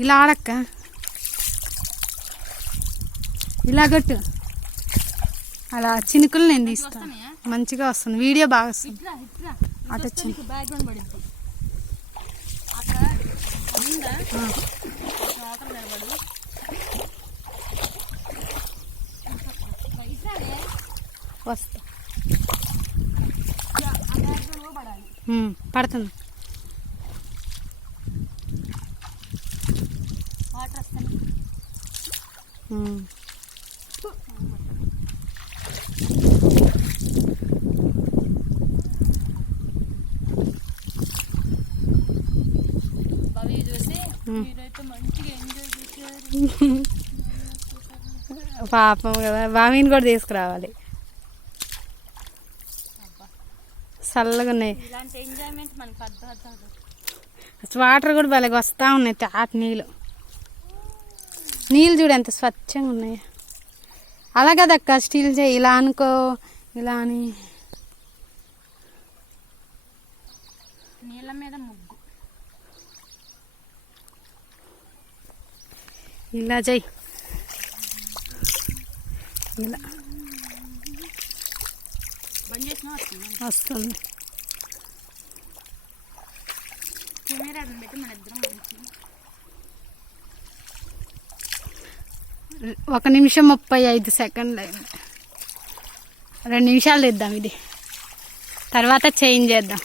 ఇలా ఆడక్క, ఇలా గట్టు, అలా చినుకులు నేను తీస్తాను. మంచిగా వస్తుంది, వీడియో బాగా వస్తుంది. అటు వచ్చింది వస్తా. పడుతుంది. పాపం కదా, బామీని కూడా తీసుకురావాలి. చల్లగా ఉన్నాయి, వాటర్ కూడా భలేగా వస్తూ ఉన్నాయి. తాటి నీళ్ళు చూడు ఎంత స్వచ్ఛంగా ఉన్నాయి. అలా కదక్క స్టీల్ చేయి, ఇలా అనుకో, ఇలా అని నీళ్ళ మీద ముగ్గు ఇలా చెయ్యి, ఇలా వస్తుంది. ఒక నిమిషం 35 సెకండ్లు అయింది. 2 నిమిషాలు తెద్దాం ఇది, తర్వాత చేంజ్ చేద్దాం.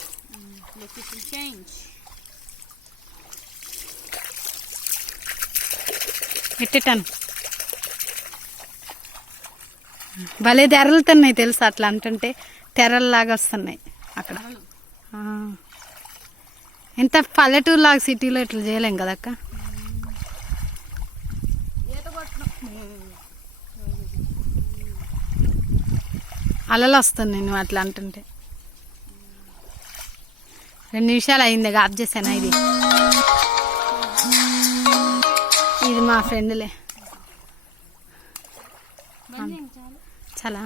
పెట్టాను భలే తెరలుతున్నాయి తెలుసా, అట్లా అంటుంటే తెరల్లాగా వస్తున్నాయి అక్కడ. ఎంత పల్లెటూరు లాగా సిటీలో ఇట్లా చేయలేం కదక్క. అలలు వస్తున్నాయి నువ్వు అట్లా అంటుంటే. 2 నిమిషాలు అయింది, ఆఫ్ చేశాను. ఇది మా ఫ్రెండ్లే చాలా.